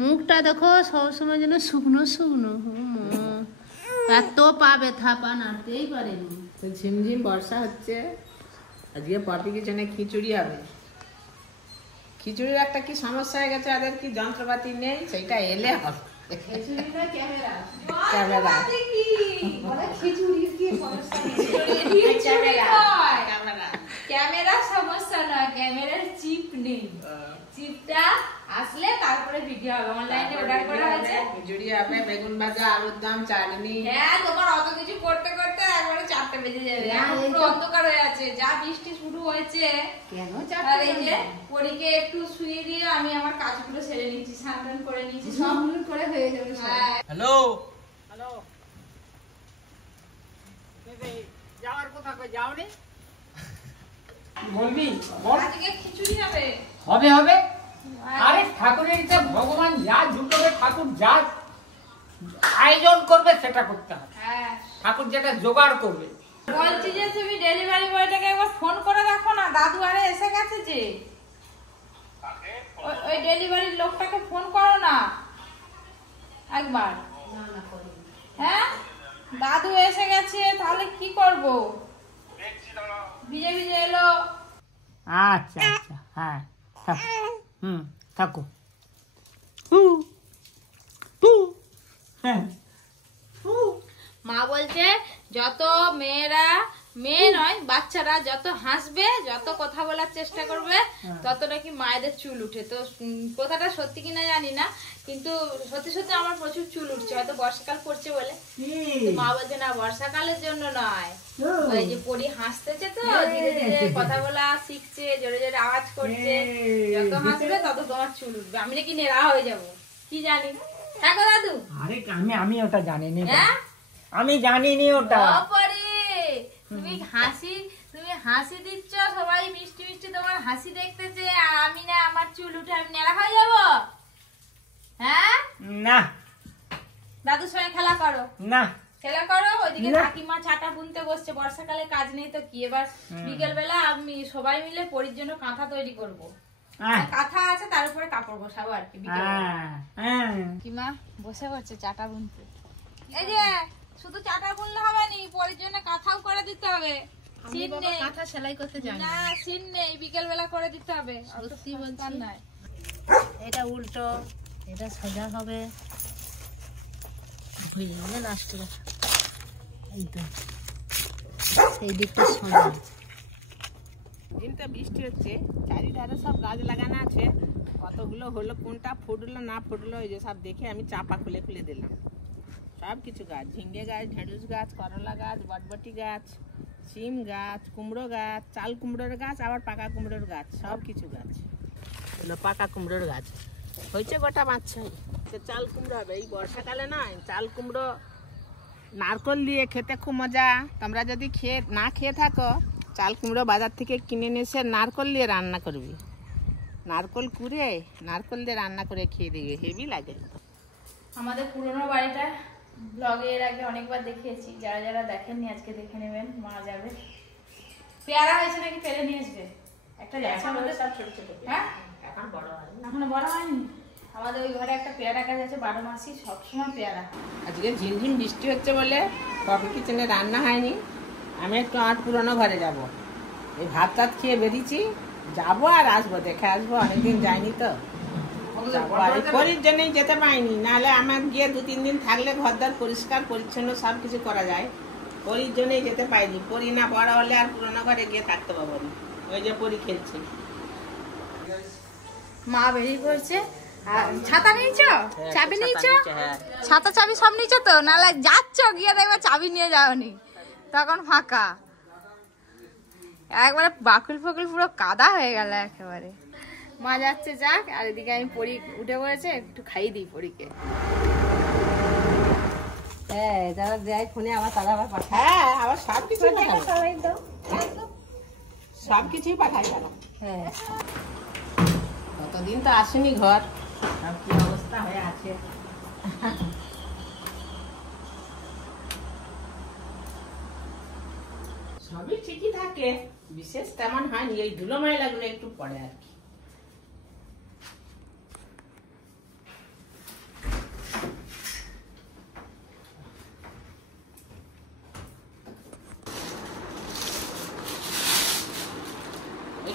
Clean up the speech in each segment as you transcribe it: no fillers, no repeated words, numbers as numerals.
মুখটা দেখো সবসময় যেন শুকনো শুকনো। এত পা ব্যথা, পা নাড়তেই পারেনি। তো ঝিমঝিম বর্ষা হচ্ছে, আজকে পপি কিচেনে খিচুড়ি হবে। খিচুড়ির একটা কি সমস্যা হয়ে গেছে, ওদের কি যন্ত্রপাতি নেই, সেটা এলে হবে। ক্যামেরা সমস্যা না, ক্যামেরার চিপ নেই। চিপটা আসলে তারপরে ভিডিও হবে। অনলাইনে অর্ডার করা হয়েছে, খিচুড়ি হবে, বেগুন ভাজা, আলুর দম, চাটনি। হ্যাঁ, তোমার অত কিছু করতে করতে একবারে 4টা বেজে যাবে। পুরো অন্ধকার হয়ে আছে, যা বৃষ্টি শুরু হয়েছে। কেন আর এই যে পরীকে একটু শুয়ে দিয়ে আমি আমার কাজগুলো সেরে নিচ্ছি, স্নান করে নিচ্ছি, সব করে হয়ে যাবে। হ্যালো হ্যালো, যাওয়ার কথা কই যাওনি? বলবি আজকে খিচুড়ি হবে। হবে হবে। আরে ঠাকুরের ইচ্ছা, ভগবান যা জুটবে, ঠাকুর যা আয়োজন করবে সেটা করতে হবে। হ্যাঁ, ঠাকুর যেটা জোগাড় করবে। বলছি যে তুমি ডেলিভারি বয়টাকে একবার ফোন করে দেখো না, দাদু আরে এসে গেছে যে। ওই ডেলিভারির লোকটাকে ফোন করো না একবার। হ্যাঁ, দাদু এসে গেছে, তাহলে কি করব? ভিজে ভিজে এলো। আচ্ছা আচ্ছা, হ্যাঁ থাকো। হ্যাঁ, মা বলছে যত মেয়েরা, মেয়ে নয় বাচ্চারা যত হাসবে, যত কথা বলার চেষ্টা করবে, তত নাকি মায়েদের চুল উঠে। তো কথাটা সত্যি কিনা জানি না, কিন্তু সত্যি সত্যি আমার প্রচুর চুল উঠছে, হয়তো বর্ষাকাল পড়ছে বলে। মা বলছে না, বর্ষাকালের জন্য নয়, ওই যে পরি হাসতেছে তো, ধীরে ধীরে কথা বলা শিখছে, জোরে জোরে আওয়াজ করছে, যত হাসবে তত তোমার চুল উঠবে। আমি নাকি নেড়া হয়ে যাব, কি জানি। হ্যাঁ গো দাদু। আরে আমি ওটা জানিনি। হ্যাঁ, আমি জানিনি ওটা। তুমি হাসি দিচ্ছ, সবাই মিষ্টি মিষ্টি তোমার হাসি দেখতেছে, আর আমি না, আমার চুল উঠে আমি নেড়া হয়ে যাব? হ্যাঁ না, দাদুর সঙ্গে খেলা করো, না খেলা করো। ওইদিকে কাকিমা চাটা বুনতে বসছে, বর্ষাকালে কাজ নেই তো কি। এবার বিকেল বেলা আমি সবাই মিলে পরির জন্য কাঁথা তৈরি করবো। কাঁথা আছে, তার উপরে কাপড় বসাবো আর কি। কাকিমা বসে পড়ছে চাটা বুনতে। এই যে শুধু চাটা বুনলে হবে নি, পরির জন্য কাঁথাও করে দিতে হবে। সিন নেই, কাঁথা সেলাই করতে জানি না, সিন নেই, বিকেল বেলা করে দিতে হবে। সত্যি বলছি, এটা উল্টো, এটা সোজা হবে। লাস্টে এই তো, এই দিকটা সোজা। দিনটা বৃষ্টি হচ্ছে, চারিধারে সব গাছ লাগানো আছে। কতগুলো হলো, কোনটা ফুটলো না ফুটলো, ওই যে সব দেখে আমি চাপা খুলে খুলে দিলাম। সব কিছু গাছ, ঝিঙ্গে গাছ, ঢেঁড়স গাছ, করলা গাছ, বটবটি গাছ, সিম গাছ, কুমড়ো গাছ, চাল কুমড়োর গাছ, আবার পাকা কুমড়োর গাছ, সব কিছু গাছ। হলো পাকা কুমড়োর গাছ হয়েছে গোটা 5-6। চাল কুমড়ো হবে এই বর্ষাকালে। না, চাল কুমড়ো নারকল দিয়ে খেতে খুব মজা। তোমরা যদি না খেয়ে থাকো, চাল কুমড়ো বাজার থেকে কিনে নিয়ে এসে নারকল দিয়ে রান্না করবি। নারকল কুড়ে নারকল দিয়ে রান্না করে খেয়ে দিবি, হেভি লাগে। আমাদের পুরোনো বাড়িটা ব্লগে এর আগে অনেকবার দেখিয়েছি, যারা যারা দেখেননি আজকে দেখে নেবেন। মা যাবে, পেয়ারা হয়েছে নাকি পেরে নিয়ে আসবে একটা। যাচ্ছে আমাদের সব ছোট ছোট। হ্যাঁ, এখন বড় হয়, এখনো বড় হয়নি। আমাদের ওই ঘরে একটা পেয়ারা গাছ আছে, 12 মাসই সবসময় পেয়ারা। আজকে ঝিমঝিম বৃষ্টি হচ্ছে বলে পপি কিচেনে রান্না হয়নি। আমি একটু আমার পুরোনো ঘরে যাব। এই ভাত টাত খেয়ে বেরিয়েছি, যাবো আর আসবো, দেখে আসবো, অনেকদিন যাইনি তো। পরির জন্যই যেতে পারিনি, নাহলে আমার গিয়ে 2-3 দিন থাকলে ঘরদার পরিষ্কার পরিচ্ছন্ন সব কিছু করা যায়। পরির জন্যই যেতে পারিনি। পরি না বড় হলে আর পুরোনো ঘরে গিয়ে থাকতে পারবো না। ওই যে পরি খেলছে। মা বেরিয়ে পড়ছে। আর ছাতা নিয়েছো, চাবি নিয়েছো? হ্যাঁ, ছাতা চাবি সব নিয়েছো তো? নাহলে যাচ্ছ গিয়ে দেখবে চাবি নিয়ে যাওনি, তখন ফাঁকা। একবারে বাকুল ফাকুল পুরো কাদা হয়ে গেল একেবারে। মা যাচ্ছে যাক, আর এদিকে আমি পরি উঠে পড়েছে, একটু খাইয়ে দিই পরীকে। হ্যাঁ, যারা দেয় ফোনে আবার তারা আবার পাঠায়। হ্যাঁ, আবার সব কিছু সব কিছুই পাঠাই কেন? হ্যাঁ, কতদিন তো আসেনি ঘর, সব কি অবস্থা হয়ে আছে। সবই ঠিকই থাকে, বিশেষ তেমন হয়নি। এই ধুলো ময়লাগুলো একটু পড়ে আর কি।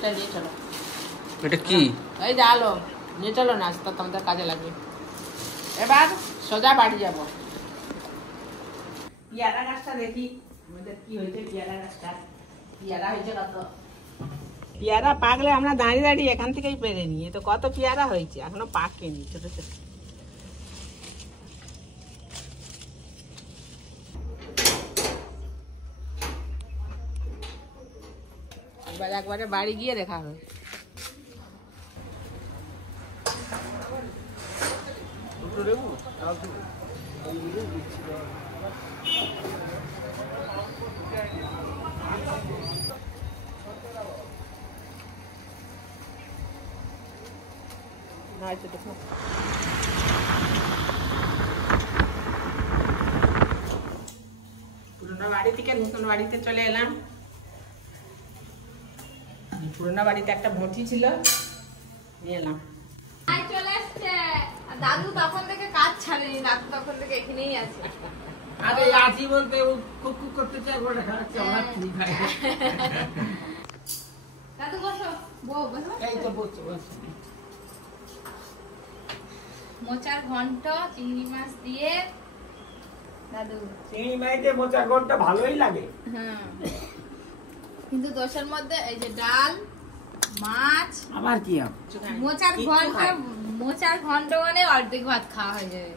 এটা নিয়ে চলো। এটা কি? এই যে আলো নিয়ে চলো না, আজকে তোমাদের কাজে লাগবে। এবার সোজা বাড়ি যাবো। পেয়ারা গাছটা দেখি আমাদের কি হয়েছে। পেয়ারা গাছটা পেয়ারা হয়েছে কত। পেয়ারা পাকলে আমরা দাঁড়িয়ে দাঁড়িয়ে এখান থেকেই পেরে নিই। তো কত পেয়ারা হয়েছে, এখনো পাকেনি, ছোট ছোট। এবার একবারে বাড়ি গিয়ে দেখা হবে। পুরোনো বাড়ি থেকে নতুন বাড়িতে চলে এলাম। পুরোনো বাড়িতে একটা ভটি ছিল, নিয়ে এলাম। চলে আসছে। দাদু তখন থেকে কাজ ছাড়েনি, দাদু তখন থেকে এখানেই আছে। আরে আসি বলতে ও কুকু করতে চাই, বলে খাচ্ছে আমরা কি খাই। দাদু বসো, বসো। এই তো বসে বসে। মোচার ঘন্ট চিংড়ি মাছ দিয়ে দাদু। চিংড়ি মাছ দিয়ে মোচার ঘন্ট ভালোই লাগে। হ্যাঁ, কিন্তু দোষের মধ্যে এই যে ডাল, মাছ, আবার কি হবে? মোচার ঘন্ট। মোচার ঘন্ট মানে অর্ধেক ভাত খাওয়া হয়ে যাবে।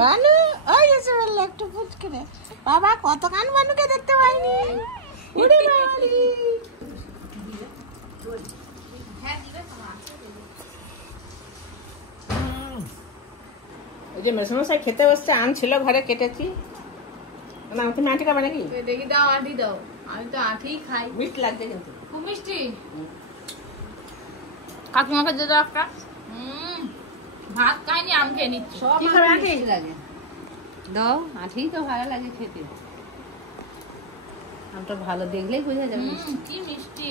বানু ওই এসে বললো একটু ফুচকে দে। বাবা কতক্ষণ বানুকে দেখতে পাইনি। উড়ে বাবারি। হ্যাঁ দিবে খাওয়া। ওই যে মেসমশাই খেতে বসছে, আম ছিল ঘরে, কেটেছি। না তুমি আঁটি খাবে নাকি? দেখি দাও, আঁটি দাও। আমি তো আঁটিই খাই। মিট লাগছে কিন্তু। খুব মিষ্টি। কাকিমাকে দিয়ে দাও একটা। ভাত খাইনি, আম খেয়ে নিচ্ছি। কি খাবে আঁটি লাগে? দাও, আঁটি তো ভালো লাগে খেতে। আমটা ভালো দেখলেই বোঝা যাবে। কি মিষ্টি।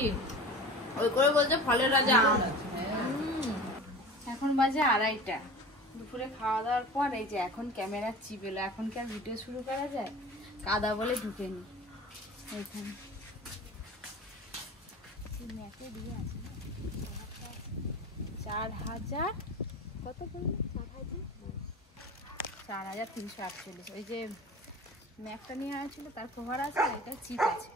ওই করে বলছে ফলের রাজা আম। এখন বাজে 2:30। দুপুরে খাওয়া দাওয়ার পর এই যে এখন ক্যামেরা চিপ এলো। এখন কি আর ভিডিও শুরু করা যায়? কাদা বলে ঢুকেনি এখানে। ম্যাপে দিয়ে আছে 4000 কত বললো? 4348। ওই যে ম্যাপটা নিয়ে আসছিল, তার কভার আছে আর এটা চিপ আছে।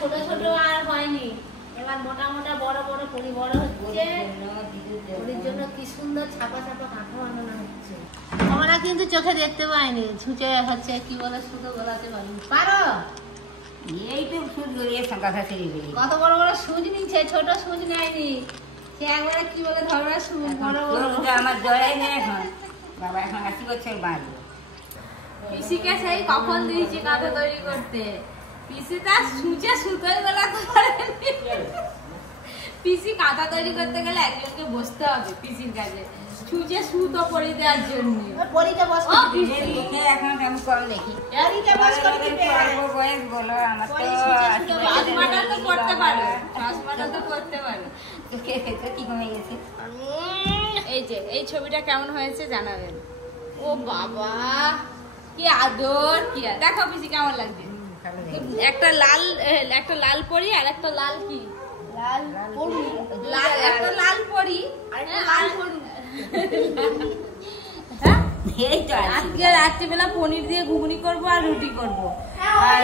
ছোট ছোট আর হয়নি, এবার মোটা মোটা বড় বড় পরি বড় হচ্ছে। পরির জন্য কি সুন্দর ছাপা ছাপা কাঁথা বানানো হচ্ছে। আমরা কিন্তু চোখে দেখতে পাইনি, ছুঁচে হচ্ছে কি বলে, সুতো গলাতে পারিনি। পারো? এই তো সুদ গড়িয়ে সংখ্যা খাসি দিবি। কত বড় বড় সুচ নিচ্ছে, ছোট সুচ নেয়নি। সে একবারে কি বলে ধরবা সুচ বড় বড়। আমার জড়াই নেই এখন। বাবা এখন 80 বছর বাঁচবে। পিসিকে সেই কখন দিয়েছি কাঁথা তৈরি করতে। পিসি তার সুচে সুতোই গলাতে পারেনি। পিসি কাঁথা তৈরি করতে গেলে একজনকে বসতে হবে পিসির কাছে, সুচে সুতো পরে দেওয়ার জন্য। পরিতে বস ও, লিখে এখন আমি কম দেখি। এদিকে বস করতে অল্প বয়স বলো, আমার তো চশমাটা তো পড়তে পারো, চশমাটা তো পড়তে পারো। কি কমে গেছে। এই যে এই ছবিটা কেমন হয়েছে জানাবেন। ও বাবা কি আদর, কি দেখো পিসি কেমন লাগছে। একটা লাল পরি আর একটা লাল কি একটা লাল পরি আর একটা লাল পরি। এই তো আজকে রাত্রিবেলা পনির দিয়ে ঘুগনি করব আর রুটি করব। আর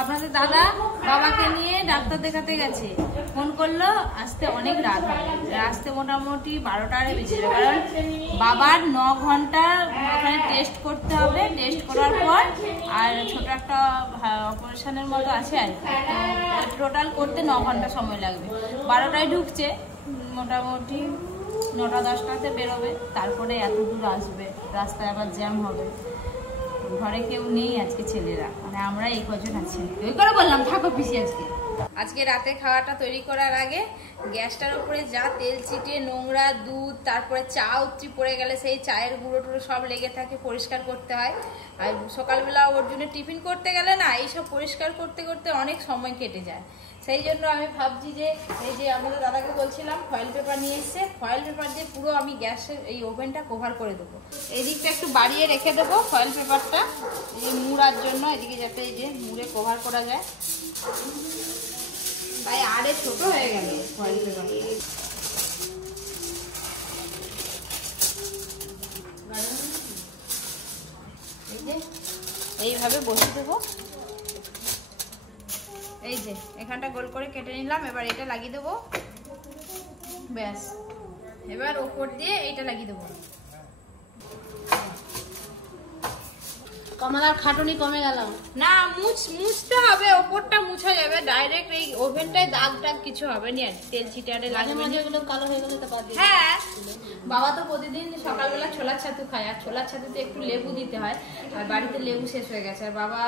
আপনাদের দাদা বাবাকে নিয়ে ডাক্তার দেখাতে গেছে, ফোন করলো, আসতে অনেক রাত হবে, আসতে মোটামুটি 12টার বেজে যাবে। কারণ বাবার 9 ঘন্টা ওখানে টেস্ট করতে হবে, টেস্ট করার পর আর ছোট একটা অপারেশনের মতো আছে আর কি, টোটাল করতে 9 ঘন্টা সময় লাগবে। 12টায় ঢুকছে, মোটামুটি 9টা-10টাতে বেরোবে, তারপরে এত দূর আসবে, রাস্তায় আবার জ্যাম হবে। ঘরে কেউ নেই আজকে, ছেলেরা মানে আমরা এই কজন আছি। ওই করে বললাম থাকো পিসি। আজকে রাতে খাওয়াটা তৈরি করার আগে গ্যাসটার উপরে যা তেল ছিটিয়ে নোংরা দুধ, তারপরে চা উত্রি পড়ে গেলে সেই চায়ের গুঁড়ো টুড়ো সব লেগে থাকে, পরিষ্কার করতে হয়। আর সকালবেলা ওর জন্য টিফিন করতে গেলে না এইসব পরিষ্কার করতে করতে অনেক সময় কেটে যায়। সেই জন্য আমি ভাবছি যে এই যে আমাদের দাদাকে বলছিলাম ফয়েল পেপার নিয়ে এসছে, ফয়েল পেপার দিয়ে পুরো আমি গ্যাসের এই ওভেনটা কভার করে দেবো। এই দিকটা একটু বাড়িয়ে রেখে দেবো ফয়েল পেপারটা এই মুড়ার জন্য, এদিকে যাতে এই যে মুড়ে কভার করা যায়। তাই আরে ছোট হয়ে গেল ফয়েল পেপার। এইভাবে বসিয়ে দেবো। এই যে এখানটা গোল করে কেটে নিলাম, এবার এটা লাগিয়ে দেবো, ব্যাস। এবার ওপর দিয়ে এইটা লাগিয়ে দেবো। কমলার খাটুনি কমে গেল না, মুছতে হবে, ওপরটা মুছা যাবে ডাইরেক্ট। এই ওভেনটায় দাগ টাগ কিছু হবে না, তেল ছিটারে মাঝে লাগবে মাঝে না। এগুলো কালো হয়ে গেলে তো বাদ দিয়ে হ্যাঁ, বাবা তো প্রতিদিন সকালবেলা ছোলার ছাতু খায়, আর ছোলার ছাতুতে একটু লেবু দিতে হয়, আর বাড়িতে লেবু শেষ হয়ে গেছে। আর বাবা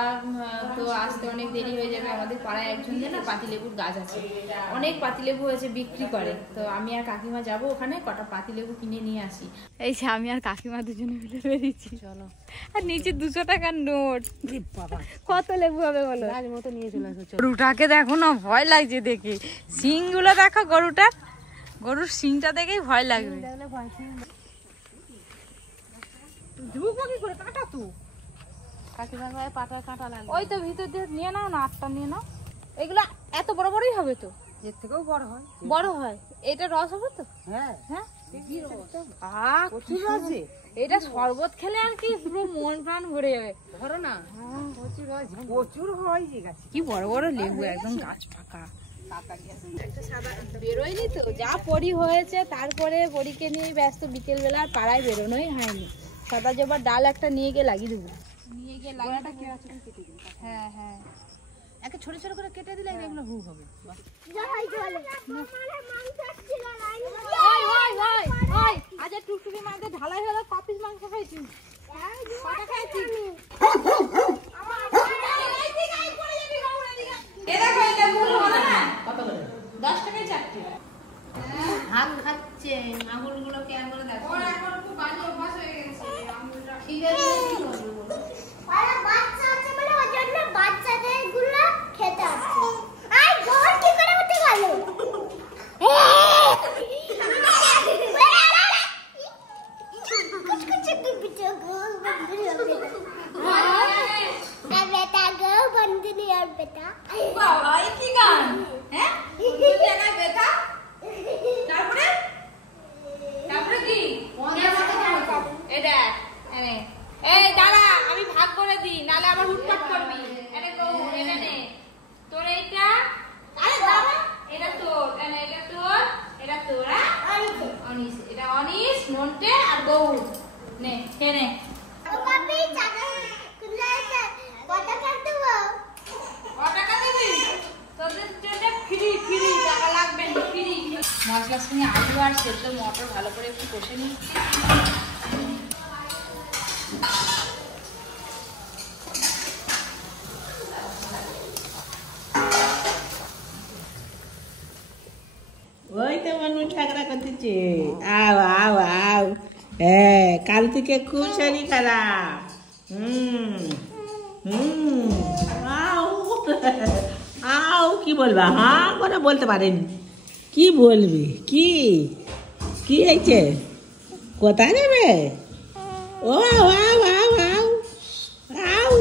তো আসতে অনেক দেরি হয়ে যাবে। আমাদের পাড়ায় একজন যে না পাতিলেবুর গাছ আছে, অনেক পাতিলেবু হয়েছে, বিক্রি করে। তো আমি আর কাকিমা যাবো ওখানে, কটা পাতিলেবু কিনে নিয়ে আসি। এই যে আমি আর কাকিমা দুজনে মিলে বেরিয়েছি। চলো। আর নিচে 200 টাকার নোট, কত লেবু হবে বলো? মতো নিয়ে চলে আসো। গরুটাকে দেখো না, ভয় লাগছে দেখে। শিং গুলো দেখো গরুটা, গরুর শিংটা দেখেই ভয় লাগবে। ওই তো ভিতর দিয়ে নিয়ে নাও না, 8টা নিয়ে নাও। এগুলো এত বড় বড়ই হবে তো? এর থেকেও বড় হয়। বড় হয়। এটা রস হবে তো? হ্যাঁ হ্যাঁ, প্রচুর আছে। এটা শরবত খেলে আর কি পুরো মন প্রাণ ভরে যাবে। ধরো না, প্রচুর হয় যে গাছ। কি বড় বড় লেবু, একদম গাছ ফাঁকা। বেরোয়নি তো, যা পরি হয়েছে, তারপরে পরীকে নিয়ে ব্যস্ত। বিকেল বেলা আর পাড়ায় বেরোনোই হয়নি। সাদা জবার ডাল একটা নিয়ে গিয়ে লাগিয়ে দেবো, নিয়ে গিয়ে লাগিয়ে দেবো। হ্যাঁ হ্যাঁ, একে ছোট ছোট করে কেটে দিলে এগুলো হু হবে। আজ টুকটুকি মাংসের ঢালাই হলো, কপিস মাংস খাইছি। কটা খাইছি? কত করে? 10 টাকায় 4টে। ভাগ খাচ্ছে আঙুল গুলো কে আঙুলে দেখো। ওর এখন খুব বাজে অভ্যাস হয়ে গেছে আঙুলটা। ঠিক আছে, কি করবে বলো? আরে বাচ্চা আছে বলে ওর জন্য বাচ্চাদের গুলো খেতে আছে। আই ঘর কি করে উঠে গেল? कुछ बिचो गो बेटा गो बंदनी और बेटा বাবা এই কি গান? হ্যাঁ, কোন জায়গায় বেটা? তারপরে কি? এটা এই দাঁড়া, আমি ভাগ করে দিই, নালে আবার উৎপাত করবি। এটা গৌর, এটা নে তোর, এইটা আরে দাঁড়া, এটা তোর, এটা তোর, এটা তোর। অনিস, এটা অনিস, নন্টে আর গৌর। নে খেয়ে নে। ও বাপি টাকা কুলাইতে কত কাটতে গো? টাকা দিবি? তোদের জন্য ফ্রি, টাকা লাগবে না, ফ্রি। মশলার সঙ্গে আলু আর সেদ্ধ মটর ভালো করে একটু কষে নিচ্ছি। ওই তো মানুষ ঝগড়া করতেছে। আও আও আও, হ্যাঁ কাল থেকে খুব শরীর খারাপ। আও আও, কি বলবা? হ্যাঁ করে বলতে পারেনি, কি বলবি? কি কি হয়েছে? কোথায় যাবে? ও আও আও আও আও আও।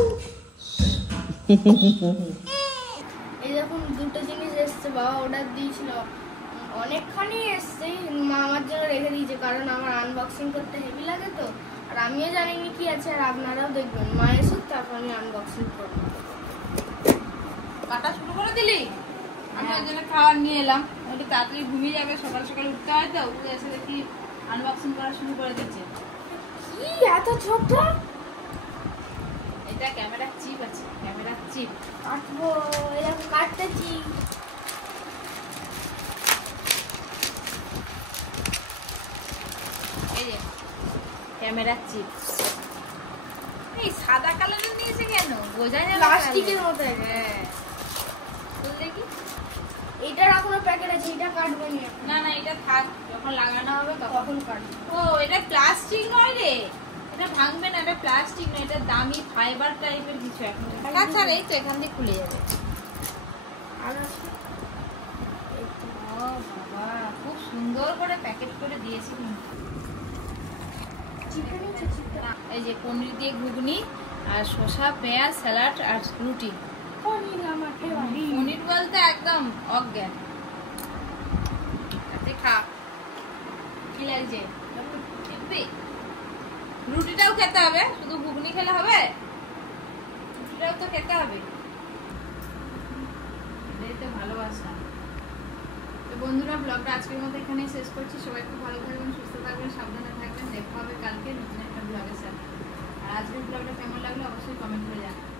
এই দেখুন দুটো জিনিস এসছে, বাবা অর্ডার দিয়েছিল, অনেকখানি এসছে। মা আমার জন্য রেখে দিয়েছে, কারণ আমার আনবক্সিং করতে হেভি লাগে তো। আর আমিও জানিনি কি আছে, আর আপনারাও দেখবেন। মা এসুক, তারপর আমি আনবক্সিং করবো। কাটা শুরু করে দিলি? আমি ওই জন্য খাবার নিয়ে এলাম, একটু তাড়াতাড়ি ঘুমিয়ে যাবে, সকাল সকাল উঠতে হয় তো। উঠে এসে দেখি আনবক্সিং করা শুরু করে দিচ্ছে। কি এত ছোট? এটা ক্যামেরা চিপ আছে, ক্যামেরা চিপ। কাটবো, এরকম কাটতেছি। এই যে ক্যামেরা চিপ। এই সাদা কালারের নিয়েছে কেন বোঝাই না। প্লাস্টিকের মতো। হ্যাঁ, তুই দেখি। এটার এখনো প্যাকেট আছে, এটা কাটবেন না না, এটা থাক, যখন লাগানো হবে তখন তখন কাটবো। ও এটা প্লাস্টিক নয় রে, এটা ভাঙবে না, এটা প্লাস্টিক না, এটা দামি ফাইবার টাইপের কিছু। এখন আচ্ছা, এই তো এখান দিয়ে খুলে যাবে। আর আছে? বাবা খুব সুন্দর করে প্যাকেট করে দিয়েছি কিন্তু। এই যে পনির দিয়ে ঘুগনি আর শসা পেঁয়াজ স্যালাড আর রুটি। পনির বলতে একদম অজ্ঞান। খা, কি লাগছে? রুটিটাও খেতে হবে, শুধু ঘুগনি খেলে হবে? রুটিটাও তো খেতে হবে, এটাই তো ভালোবাসা। তো বন্ধুরা, ব্লগটা আজকের মতো এখানেই শেষ করছি। সবাই খুব ভালো থাকবেন, সুস্থ থাকবেন, সাবধানে থাকবেন। দেখা হবে কালকে নতুন একটা ব্লগের সাথে। আর আজকের ব্লগটা কেমন লাগলো অবশ্যই কমেন্ট করে জানাবেন।